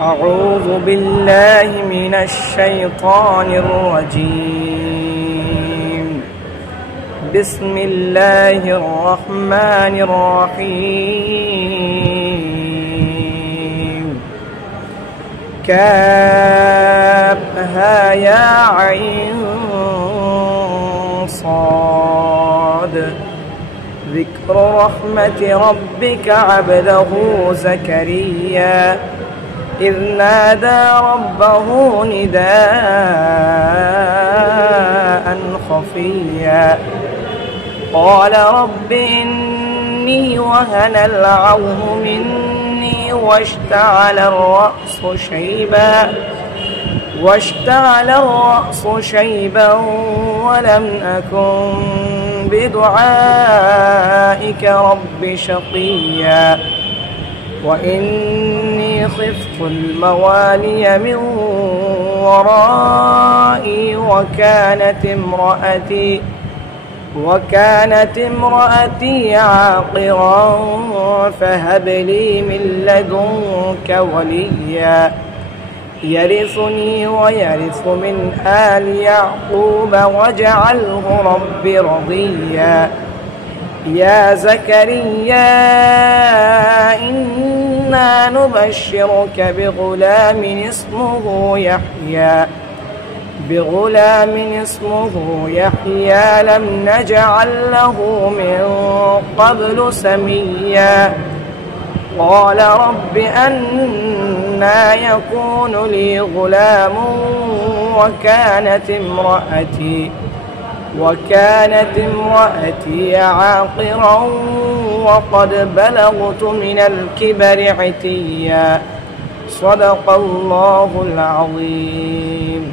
أعوذ بالله من الشيطان الرجيم. بسم الله الرحمن الرحيم. كافها يا عين صاد. ذكر رحمة ربك عبده زكريا إذ نادى ربه نداء خفيا قال رب إني وهن العظم مني واشتعل الرأس شيبا ولم أكن بدعائك رب شقيا وإني خفت الموالي من ورائي وكانت امرأتي عاقرا فهب لي من لدنك وليا يرثني ويرث من آل يعقوب واجعله رب رضيا يا زكريا إنا نبشرك بغلام اسمه يحيى لم نجعل له من قبل سميا قال رب أنى يكون لي غلام وكانت امرأتي عاقرا وقد بلغت من الكبر عتيا. صدق الله العظيم.